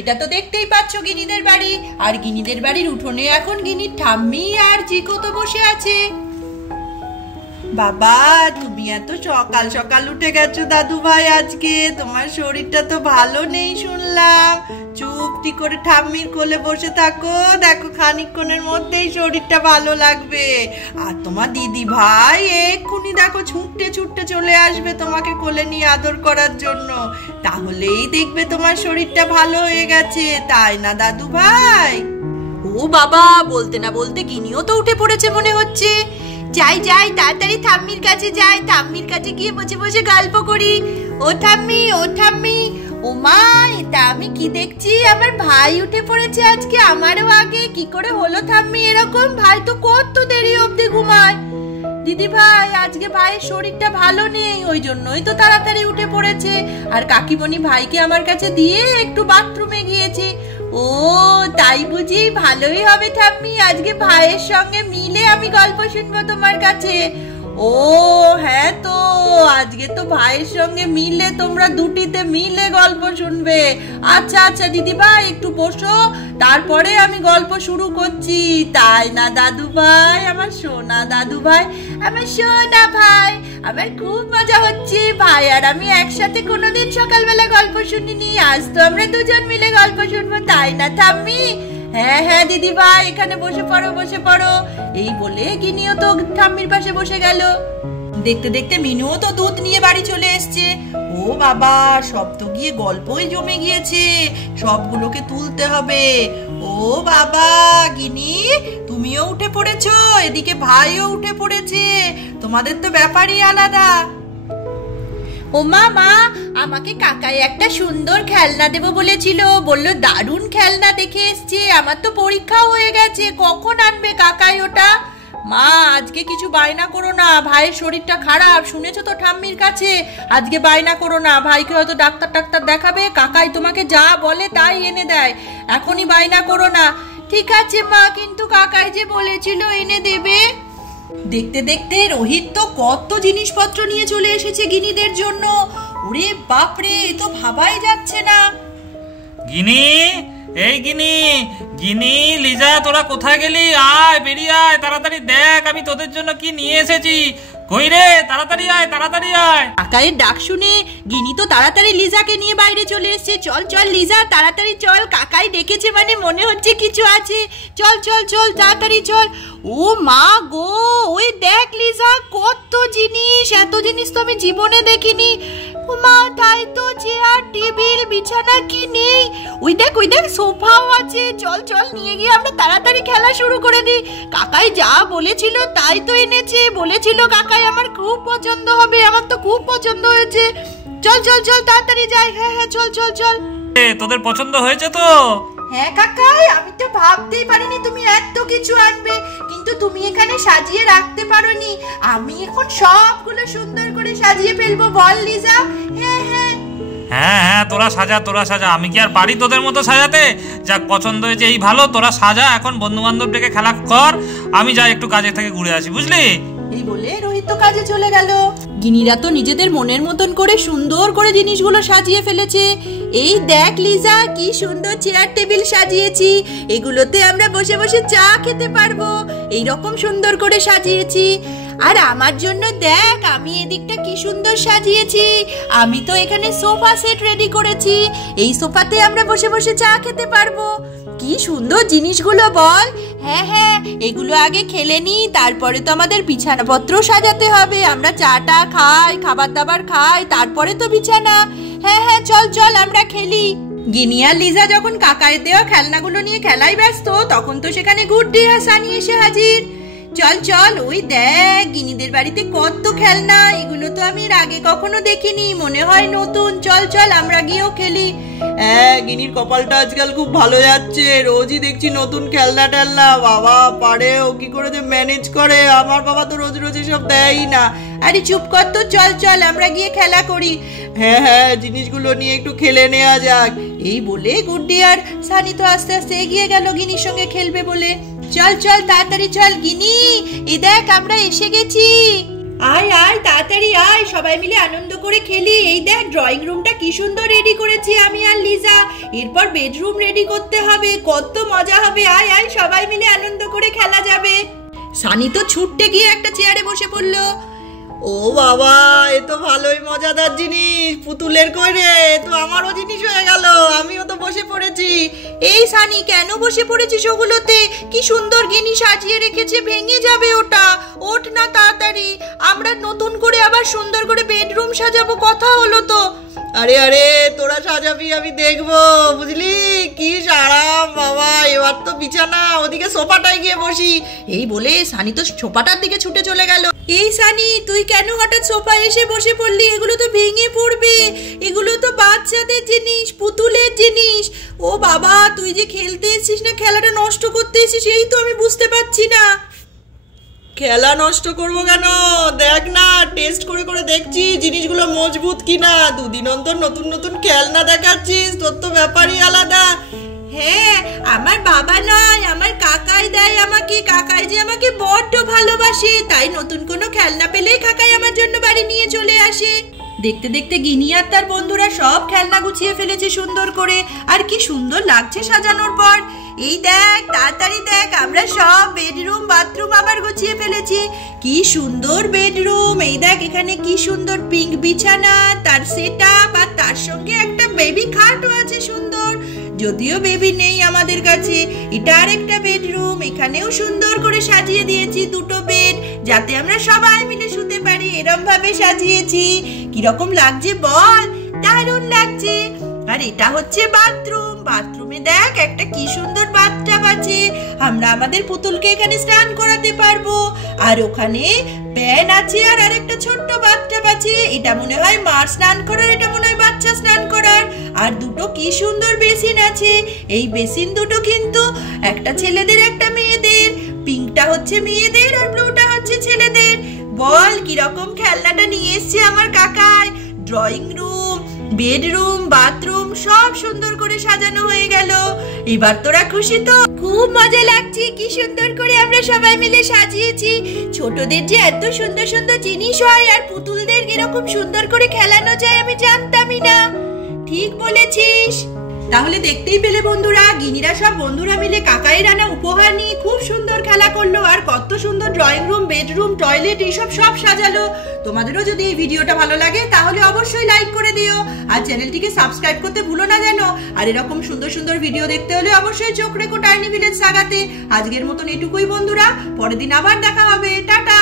এটা তো দেখতেই পাচ্ছ গিনিদের বাড়ি, আর গিনিদের বাড়ির উঠোনে এখন গিনির ঠাম্মি আর জিকো তো বসে আছে। বাবা, তুমি এত সকাল সকাল উঠে গেছো দাদু ভাই, আজকে তোমার শরীরটা তো ভালো নেই শুনলাম। চুপটি করে ঠাম্মির কোলে বসে থাকো, দেখো খানিকক্ষণের মধ্যেই শরীরটা ভালো লাগবে। আর তোমার দিদি ভাই এক্ষুনি দেখো ছুটতে ছুটতে চলে আসবে তোমাকে কোলে নিয়ে আদর করার জন্য, তাহলেই দেখবে তোমার শরীরটা ভালো হয়ে গেছে, তাই না দাদু ভাই? ও বাবা, বলতে না বলতে গিনিও তো উঠে পড়েছে মনে হচ্ছে। যাই যাই, তাড়াতাড়ি ঠাম্মির কাছে যাই, ঠাম্মির কাছে গিয়ে বসে বসে গল্প করি। ও ঠাম্মি, ও ঠাম্মি, ও মা, এটা আমি কি দেখছি? আমার ভাই উঠে পড়েছে আজকে আমারও আগে। কি করে হলো ঠাম্মি এরকম? ভাই তো কত দেরি অবধি ঘুমায়। দিদি ভাই, আজকে ভাইয়ের শরীরটা ভালো নেই, ওই জন্যই তো তাড়াতাড়ি উঠে পড়েছে। আর কাকিমণি ভাইকে আমার কাছে দিয়ে একটু বাথরুমে গিয়েছে। ও তাই বুঝি? ভালোই হবে ঠাম্মি, আজকে ভাইয়ের সঙ্গে মিলে আমি গল্প শুনবো তোমার কাছে। ও হ্যাঁ, তো আজকে তো ভাইয়ের সঙ্গে মিলে তোমরা দুটিতে মিলে গল্প শুনবে। আচ্ছা আচ্ছা দিদি ভাই, একটু বসো, তারপরে আমি গল্প শুরু করছি, তাই না দাদু ভাই? আমার সোনা দাদু ভাই, আমার সোনা ভাই, আমার খুব মজা হচ্ছে। ভাই আর আমি একসাথে কোনোদিন সকালবেলা গল্প শুনিনি, আজ তো আমরা দুজন মিলে গল্প শুনবো, তাই না ঠাম্মি? হ্যাঁ হ্যাঁ দিদি ভাই, এখানে বসে পড়ো, বসে পড়ো। এই বলে গিনিও তো ঠাম্মির পাশে বসে গেল। দেখতে দেখতে মিনুও তো দুধ নিয়ে বাড়ি চলে এসছে। ও বাবা, সব তো গিয়ে গল্পই জমে গিয়েছে, সবগুলোকে তুলতে হবে। ও বাবা, গিনি তুমিও উঠে পড়েছো, এদিকে ভাইও উঠে পড়েছে, তোমাদের তো ব্যাপারই আলাদা। ও মা, আমাকে কাকাই একটা সুন্দর খেলনা দেবো বলেছিল, বললো দারুণ খেলনা দেখে এসছে। আমার তো পরীক্ষাও হয়ে গেছে, কখন আনবে কাকাই ওটা? মা, আজকে কিছু বায়না করো না, ভাইয়ের শরীরটা খারাপ, শুনেছো তো ঠাম্মির কাছে। আজকে বায়না করো না, ভাইকে হয়তো ডাক্তার দেখাবে, কাকাই তোমাকে যা বলে তাই এনে দেয়, এখনই বায়না করো না। ঠিক আছে মা, কিন্তু কাকাই যে বলেছিল এনে দেবে। দেখতে দেখতে রোহিত তো কত জিনিসপত্র নিয়ে চলে এসেছে গিনিদের জন্য। ওরে বাপরে, এ তো ভাবাই যাচ্ছে না। গিনি, এই গিনি, গিনি, লিজা, তোরা কোথায় গেলি? আয়, বেরিয়ে আয়, তাড়াতাড়ি দেখ আমি তোদের জন্য কি নিয়ে এসেছি। কই রে, তাড়াতাড়ি আয়, তাড়াতাড়ি আয়। কাকাইয়ের ডাক শুনে গিনি তো তাড়াতাড়ি লিজাকে নিয়ে বাইরে চলে এসেছে। চল চল লিজা, তাড়াতাড়ি চল, কাকাই ডেকেছে মানে মনে হচ্ছে কিছু আছে। চল চল চল, তাড়াতাড়ি চল। ও মা গো, ওই দেখ লিজা, কত জিনিস, এত জিনিস তো আমি জীবনে দেখিনি। মা, তাই তো, চেয়ার টেবিল বিছানা কি নেই? ওই দেখ সোফাও আছে। চল চল, নিয়ে গিয়ে আমরা তাড়াতাড়ি খেলা শুরু করে দিই। কাকাই যা বলেছিল তাই তো এনেছে, বলেছিল কাকাই আমার খুব পছন্দ হবে, আমার তো খুব পছন্দ হয়েছে। চল চল চল, তাড়াতাড়ি যাই। হ্যাঁ হ্যাঁ, চল চল চল। তোদের পছন্দ হয়েছে তো? হ্যাঁ কাকাই, আমি তো ভাবতেই পারিনি তুমি এত কিছু আনবে, কিন্তু তুমি এখানে সাজিয়ে রাখতে পারোনি। আমি এখন সবগুলো সুন্দর করে সাজিয়ে ফেলবো, বল লিজা? হ্যাঁ হ্যাঁ হ্যাঁ হ্যাঁ, তোরা সাজা, আমি কি আর পারি তোদের মতো সাজাতে? যাক, পছন্দ হয়েছে এই ভালো, তোরা সাজা, এখন বন্ধু বান্ধব ডেকে খেলা কর, আমি যাই একটু কাজে থেকে ঘুরে আসি, বুঝলি? এই বলে রোহিত তো কাজে চলে গেল। গিনিরা তো নিজেদের মনের মতন করে সুন্দর করে জিনিসগুলো সাজিয়ে ফেলেছে। এই দেখ লিজা, কি সুন্দর চেয়ার টেবিল সাজিয়েছি, এগুলোতে আমরা বসে বসে চা খেতে পারবো, এইরকম সুন্দর করে সাজিয়েছি। আর আমার জন্য দেখ, আমি এদিকটা কি সুন্দর সাজিয়েছি, আমি তো এখানে সোফা সেট রেডি করেছি, এই সোফাতে আমরা বসে বসে চা খেতে পারবো। কি সুন্দর জিনিসগুলো বল? হ্যাঁ হ্যাঁ, এগুলো আগে খেলে নি, তারপরে তো আমাদের বিছানাপত্র সাজাতে হবে, আমরা চাটা খাই, খাবার দাবার খাই, তারপরে তো বিছানা। হ্যাঁ হ্যাঁ, চল চল আমরা খেলি। গিনি আর লিজা যখন কাকায়ের দেওয়া খেলনাগুলো নিয়ে খেলায় ব্যস্ত, তখন তো সেখানে গুড্ডি আর সানি এসে হাজির। চল চল, ওই দেখ গিনিদের বাড়িতে কত খেলনা, এগুলো তো আমি এর আগে কখনো দেখিনি, মনে হয় নতুন। চল চল, আমরা গিয়েও খেলি। হ্যাঁ, গিনির কপালটা আজকাল খুব ভালো যাচ্ছে, রোজই দেখছি নতুন খেলনা টেলনা। বাবা পারে, ও কি করে যে ম্যানেজ করে, আমার বাবা তো রোজ রোজ এসব দেয়ই না। আরে চুপ কর তো, চল চল আমরা গিয়ে খেলা করি। হ্যাঁ হ্যাঁ, জিনিসগুলো নিয়ে একটু খেলে নেওয়া যাক। এই বলে গুড্ডি আর সানি তো আস্তে আস্তে এগিয়ে গেল গিনির সঙ্গে খেলবে বলে। চল চল, তাড়াতাড়ি চল গিনি, এই দেখ আমরা এসে গেছি। আয় আয় তাড়াতাড়ি আয়, সবাই মিলে আনন্দ করে খেলি। এই দেখ ড্রয়িং রুমটা কি সুন্দর রেডি করেছি আমি আর লিজা। এরপর বেডরুম রেডি করতে হবে, কত মজা হবে। আয় আয় সবাই মিলে আনন্দ করে খেলা যাবে। সানি তো ছুটতে গিয়ে একটা চেয়ারে বসে পড়লো। ও বাবা, এ তো ভালোই মজাদার জিনিস। পুতুলের করে তো আমারও জিনিস হয়ে গেল, আমিও তো বসে পড়েছি। এই সানি, কেন বসে পড়েছিস ওগুলোতে? কি সুন্দর গিনি সাজিয়ে রেখেছে, ভেঙে যাবে ওটা। ওঠ না তাড়াতাড়ি, আমরা নতুন করে আবার সুন্দর করে বেডরুম সাজাবো, কথা হলো তো। আরে আরে, তোরা সাজাবি, আমি দেখবো, বুঝলি? কি আরাম বাবা। এবার তো বিছানা, ওদিকে সোফাটায় গিয়ে বসি। এই বলে সানি তো সোফাটার দিকে ছুটে চলে গেল। এই সানি, তুই কেন হঠাৎ সোফায় এসে বসে পড়লি? এগুলো তো ভেঙে পড়বে, এগুলো তো বাচ্চাদের জিনিস, পুতুলের জিনিস। ও বাবা, তুই যে খেলতে এসেছিস না খেলাটা নষ্ট করতে এসেছিস, এই তো আমি বুঝতে পারছি না। খেলা নষ্ট করবো কেন? দেখ না, টেস্ট করে করে দেখছি জিনিসগুলো মজবুত কিনা। দুদিন অন্তর নতুন নতুন খেলনা দেখাচ্ছিস, তোর তো ব্যাপারই আলাদা। হ্যাঁ, আমার বাবা নয়, আমার কাকাই দেয় আমাকে। কাকাই যে আমাকে বড্ড ভালোবাসে, তাই নতুন কোনো খেলনা পেলেই কাকাই আমার জন্য বাড়ি নিয়ে চলে আসে। দেখতে দেখতে গিনি আর তার বন্ধুরা সব খেলনা গুছিয়ে ফেলেছে সুন্দর করে। আর কি সুন্দর লাগছে সাজানোর পর। এই দেখ, তাড়াতাড়ি দেখ, আমরা সব বেডরুম বাথরুম আবার গুছিয়ে ফেলেছি। কি সুন্দর বেডরুম। এই দেখ, এখানে কি সুন্দর পিঙ্ক বিছানা, তার সেটআপ, আর তার সঙ্গে একটা বেবি খাটও আছে সুন্দর। যদিও বেবি নেই আমাদের কাছে। এটা আর একটা বেডরুম, এখানেও সুন্দর করে সাজিয়ে দিয়েছি দুটো বেড, যাতে আমরা সবাই মিলে শুতে পারি। এরম ভাবে সাজিয়েছি। কিরকম লাগছে বল? দারুণ লাগছে। আর এটা হচ্ছে বাথরুম। বাথরুমে দেখ একটা কি সুন্দর বাথটাব আছে, আমরা আমাদের পুতুলকে এখানে স্নান করাতে পারবো। আর ওখানে প্যান আছে, আর আরেকটা ছোট্ট বাথটাব আছে। এটা মনে হয় মার স্নান করার, এটা মনে হয় বাচ্চা স্নান করার। আর দুটো কি সুন্দর বেসিন আছে। এই বেসিন দুটো কিন্তু একটা ছেলেদের একটা মেয়েদের। পিঙ্কটা হচ্ছে মেয়েদের আর ব্লুটা হচ্ছে ছেলেদের। বল কিরকম খেলনাটা নিয়ে এসছে আমার কাকাই। ড্রয়িং রুম, বেডরুম, বাথরুম সব সুন্দর করে সাজানো হয়ে গেল। এবার তোরা খুশি তো? খুব মজা লাগছে, কি সুন্দর করে আমরা সবাই মিলে সাজিয়েছি। ছোটদের যে এত সুন্দর সুন্দর জিনিস হয় আর পুতুলদের এরকম সুন্দর করে খেলানো যায় আমি জানতামই না। ঠিক বলেছিস। তাহলে দেখতেই পেলে বন্ধুরা, গিনিরা সব বন্ধুরা মিলে কাকাইয়ের আনা উপহার নিয়ে খুব সুন্দর খেলা করলো। আর কত সুন্দর ড্রয়িং রুম, বেডরুম, টয়লেট এইসব সব সাজালো। তোমাদেরও যদি এই ভিডিওটা ভালো লাগে তাহলে অবশ্যই লাইক করে দিও, আর চ্যানেলটিকে সাবস্ক্রাইব করতে ভুলো না যেন। আর এরকম সুন্দর সুন্দর ভিডিও দেখতে হলে অবশ্যই চোখ রেখো টাইনি ভিলেজ সাগাতে। আজকের মতন এটুকুই বন্ধুরা, পরের দিন আবার দেখা হবে। টাটা।